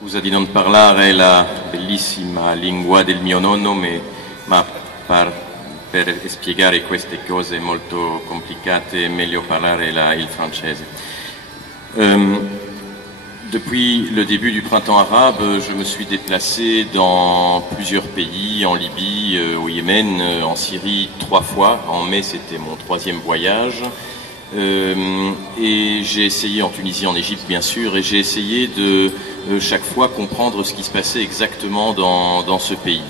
Scusa di non parlare la bellissima lingua del mio nonno, ma per spiegare queste cose molto complicate è meglio parlare il francese. Depuis le début du printemps arabe, je me suis déplacé dans plusieurs pays, en Libye, au Yémen, en Syrie 3 fois. En mai, c'était mon 3e voyage. Et j'ai essayé en Tunisie, en Égypte bien sûr, et j'ai essayé de chaque fois comprendre ce qui se passait exactement dans ce pays.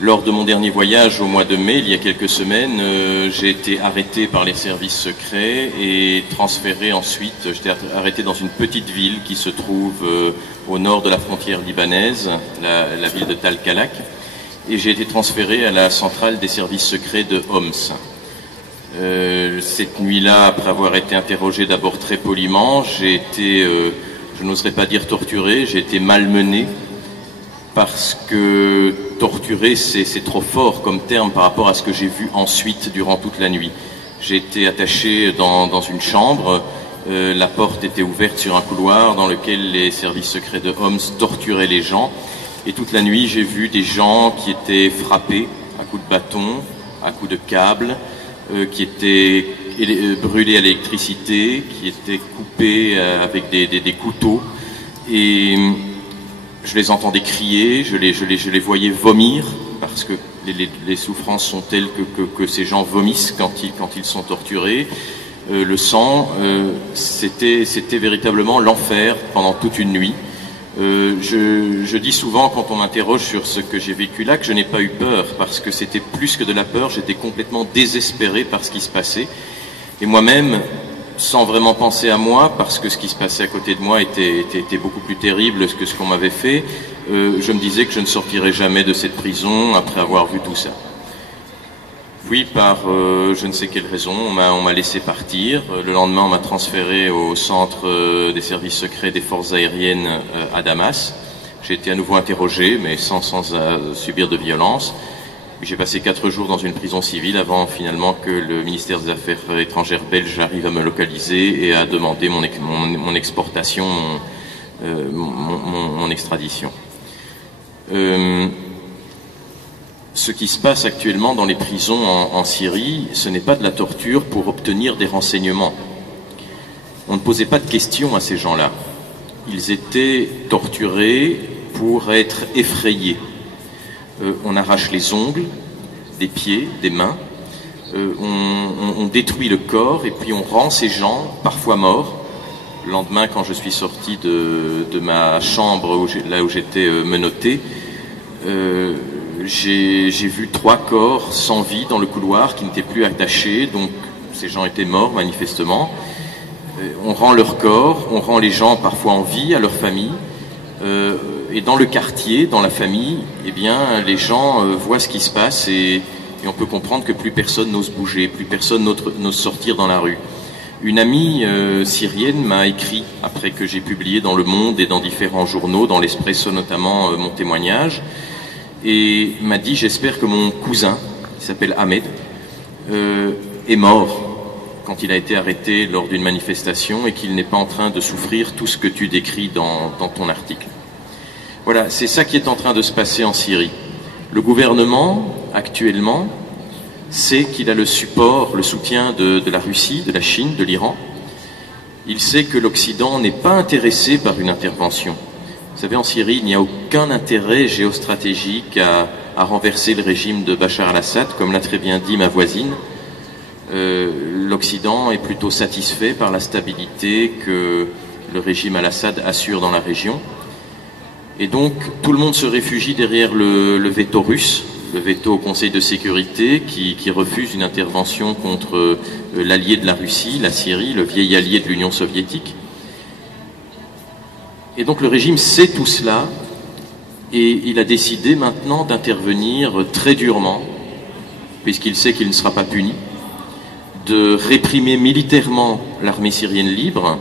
Lors de mon dernier voyage au mois de mai, il y a quelques semaines, j'ai été arrêté par les services secrets et transféré ensuite, j'étais arrêté dans une petite ville qui se trouve au nord de la frontière libanaise, la ville de Talkalak, et j'ai été transféré à la centrale des services secrets de Homs. Cette nuit-là, après avoir été interrogé d'abord très poliment, j'ai été, je n'oserais pas dire torturé, j'ai été malmené, parce que torturé, c'est trop fort comme terme par rapport à ce que j'ai vu ensuite durant toute la nuit. J'ai été attaché dans une chambre, la porte était ouverte sur un couloir dans lequel les services secrets de Homs torturaient les gens, et toute la nuit j'ai vu des gens qui étaient frappés à coups de bâton, à coups de câble, qui étaient brûlés à l'électricité, qui étaient coupés avec des couteaux, et je les entendais crier, je les voyais vomir, parce que les souffrances sont telles que ces gens vomissent quand ils sont torturés. Le sang, c'était véritablement l'enfer pendant toute une nuit. Je dis souvent quand on m'interroge sur ce que j'ai vécu là que je n'ai pas eu peur, parce que c'était plus que de la peur, j'étais complètement désespéré par ce qui se passait. Et moi-même, sans vraiment penser à moi, parce que ce qui se passait à côté de moi était beaucoup plus terrible que ce qu'on m'avait fait, je me disais que je ne sortirais jamais de cette prison après avoir vu tout ça. Puis par je ne sais quelle raison, on m'a laissé partir. Le lendemain, on m'a transféré au centre des services secrets des forces aériennes à Damas. J'ai été à nouveau interrogé, mais sans subir de violence. J'ai passé 4 jours dans une prison civile avant finalement que le ministère des Affaires étrangères belge arrive à me localiser et à demander mon exportation, mon extradition. Ce qui se passe actuellement dans les prisons en Syrie, ce n'est pas de la torture pour obtenir des renseignements. On ne posait pas de questions à ces gens-là. Ils étaient torturés pour être effrayés. On arrache les ongles, des pieds, des mains, on détruit le corps et puis on rend ces gens, parfois morts. Le lendemain, quand je suis sorti de ma chambre, là où j'étais menotté, j'ai vu 3 corps sans vie dans le couloir qui n'étaient plus attachés, donc ces gens étaient morts manifestement. On rend leur corps, on rend les gens parfois en vie à leur famille, et dans le quartier, dans la famille, eh bien les gens voient ce qui se passe et on peut comprendre que plus personne n'ose bouger, plus personne n'ose sortir dans la rue. Une amie syrienne m'a écrit, après que j'ai publié dans Le Monde et dans différents journaux, dans l'Espresso notamment, mon témoignage, et m'a dit: j'espère que mon cousin, qui s'appelle Ahmed, est mort quand il a été arrêté lors d'une manifestation et qu'il n'est pas en train de souffrir tout ce que tu décris dans ton article. Voilà, c'est ça qui est en train de se passer en Syrie. Le gouvernement, actuellement, sait qu'il a le support, le soutien de la Russie, de la Chine, de l'Iran. Il sait que l'Occident n'est pas intéressé par une intervention. Vous savez, en Syrie, il n'y a aucun intérêt géostratégique à renverser le régime de Bachar al-Assad, comme l'a très bien dit ma voisine. L'Occident est plutôt satisfait par la stabilité que le régime al-Assad assure dans la région. Et donc, tout le monde se réfugie derrière le veto russe, le veto au Conseil de sécurité, qui refuse une intervention contre l'allié de la Russie, la Syrie, le vieil allié de l'Union soviétique. Et donc le régime sait tout cela, et il a décidé maintenant d'intervenir très durement, puisqu'il sait qu'il ne sera pas puni, de réprimer militairement l'armée syrienne libre,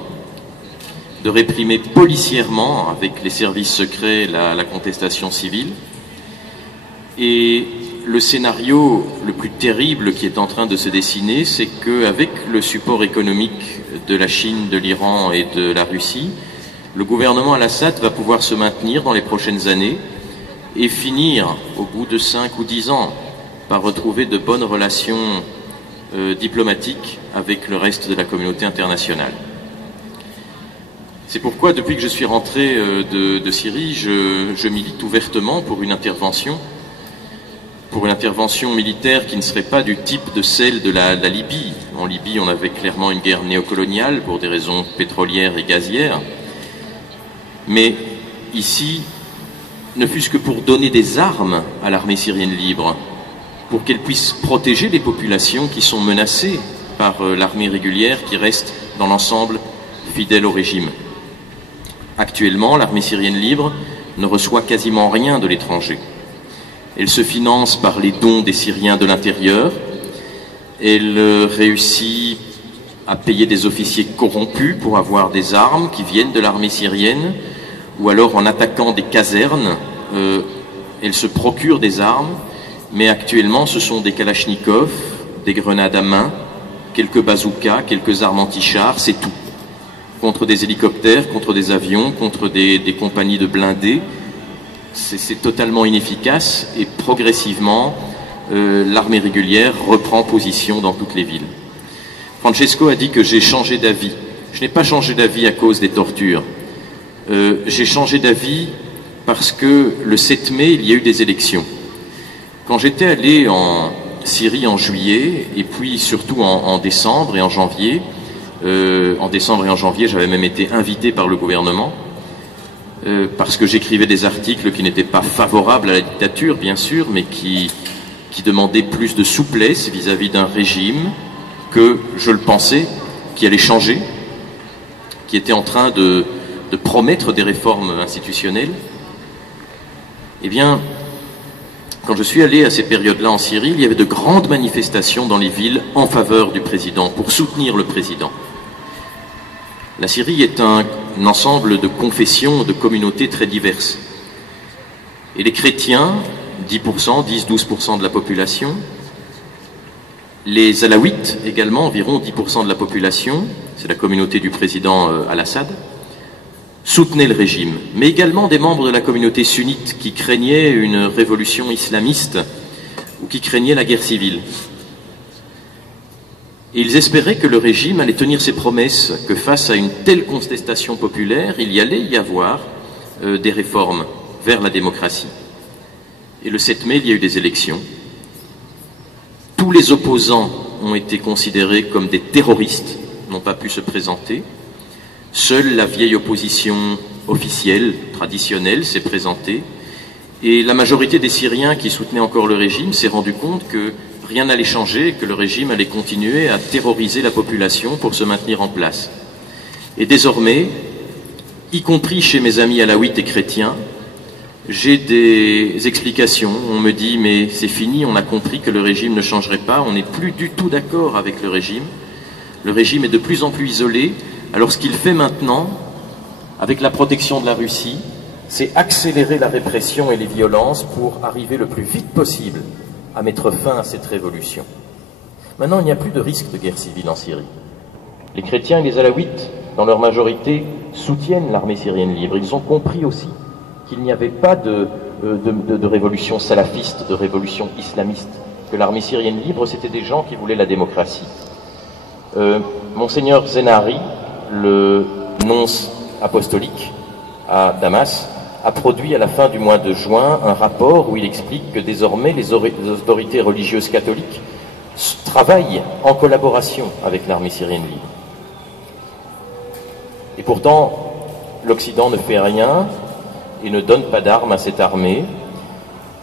de réprimer policièrement avec les services secrets la contestation civile. Et le scénario le plus terrible qui est en train de se dessiner, c'est qu'avec le support économique de la Chine, de l'Iran et de la Russie, le gouvernement Al-Assad va pouvoir se maintenir dans les prochaines années et finir, au bout de 5 ou 10 ans, par retrouver de bonnes relations diplomatiques avec le reste de la communauté internationale. C'est pourquoi, depuis que je suis rentré de Syrie, je milite ouvertement pour une intervention militaire qui ne serait pas du type de celle de la Libye. En Libye, on avait clairement une guerre néocoloniale pour des raisons pétrolières et gazières. Mais ici, ne fût-ce que pour donner des armes à l'armée syrienne libre, pour qu'elle puisse protéger les populations qui sont menacées par l'armée régulière qui reste dans l'ensemble fidèle au régime. Actuellement, l'armée syrienne libre ne reçoit quasiment rien de l'étranger. Elle se finance par les dons des Syriens de l'intérieur. Elle réussit à payer des officiers corrompus pour avoir des armes qui viennent de l'armée syrienne, ou alors en attaquant des casernes, elle se procure des armes, mais actuellement ce sont des kalachnikovs, des grenades à main, quelques bazookas, quelques armes anti-chars, c'est tout. Contre des hélicoptères, contre des avions, contre des compagnies de blindés, c'est totalement inefficace et progressivement l'armée régulière reprend position dans toutes les villes. Francesco a dit que j'ai changé d'avis. Je n'ai pas changé d'avis à cause des tortures. J'ai changé d'avis parce que le 7 mai, il y a eu des élections. Quand j'étais allé en Syrie en juillet, et puis surtout en décembre et en janvier, j'avais même été invité par le gouvernement, parce que j'écrivais des articles qui n'étaient pas favorables à la dictature, bien sûr, mais qui demandaient plus de souplesse vis-à-vis d'un régime que, je le pensais, qui allait changer, qui était en train de promettre des réformes institutionnelles. Eh bien, quand je suis allé à ces périodes-là en Syrie, il y avait de grandes manifestations dans les villes en faveur du président, pour soutenir le président. La Syrie est un ensemble de confessions, de communautés très diverses. Et les chrétiens, 10%, 10-12% de la population, les alaouites également, environ 10% de la population, c'est la communauté du président Al-Assad, soutenaient le régime, mais également des membres de la communauté sunnite qui craignaient une révolution islamiste ou qui craignaient la guerre civile. Et ils espéraient que le régime allait tenir ses promesses, que face à une telle contestation populaire, il y allait y avoir des réformes vers la démocratie. Et le 7 mai, il y a eu des élections. Tous les opposants ont été considérés comme des terroristes, n'ont pas pu se présenter. Seule la vieille opposition officielle, traditionnelle, s'est présentée. Et la majorité des Syriens qui soutenaient encore le régime s'est rendu compte que rien n'allait changer, que le régime allait continuer à terroriser la population pour se maintenir en place. Et désormais, y compris chez mes amis alaouites et chrétiens, j'ai des explications. On me dit, mais c'est fini, on a compris que le régime ne changerait pas, on n'est plus du tout d'accord avec le régime. Le régime est de plus en plus isolé. Alors ce qu'il fait maintenant, avec la protection de la Russie, c'est accélérer la répression et les violences pour arriver le plus vite possible à mettre fin à cette révolution. Maintenant, il n'y a plus de risque de guerre civile en Syrie. Les chrétiens et les alaouites, dans leur majorité, soutiennent l'armée syrienne libre. Ils ont compris aussi qu'il n'y avait pas de révolution salafiste, de révolution islamiste, que l'armée syrienne libre, c'était des gens qui voulaient la démocratie. Monseigneur Zenari, le nonce apostolique à Damas, a produit à la fin du mois de juin un rapport où il explique que désormais les autorités religieuses catholiques travaillent en collaboration avec l'armée syrienne libre. Et pourtant, l'Occident ne fait rien et ne donne pas d'armes à cette armée.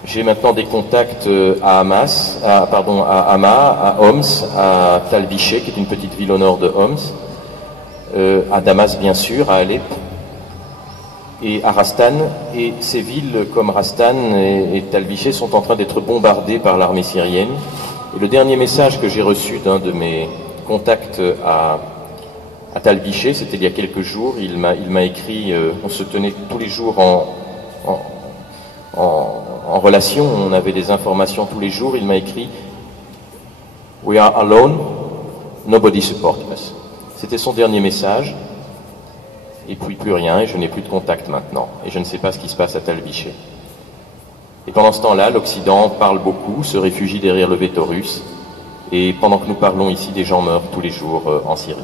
J'ai maintenant des contacts à Hama, à Homs, à Tal Biché, qui est une petite ville au nord de Homs, à Damas bien sûr, à Alep, et à Rastan. Et ces villes comme Rastan et Tal Biché sont en train d'être bombardées par l'armée syrienne. Et le dernier message que j'ai reçu d'un de mes contacts à Tal Biché, c'était il y a quelques jours, il m'a écrit, on se tenait tous les jours en relation, on avait des informations tous les jours, il m'a écrit « We are alone, nobody supports us ». C'était son dernier message. et puis plus rien, et je n'ai plus de contact maintenant, et je ne sais pas ce qui se passe à Talbiché. Et pendant ce temps-là, l'Occident parle beaucoup, se réfugie derrière le veto russe, et pendant que nous parlons ici, des gens meurent tous les jours en Syrie.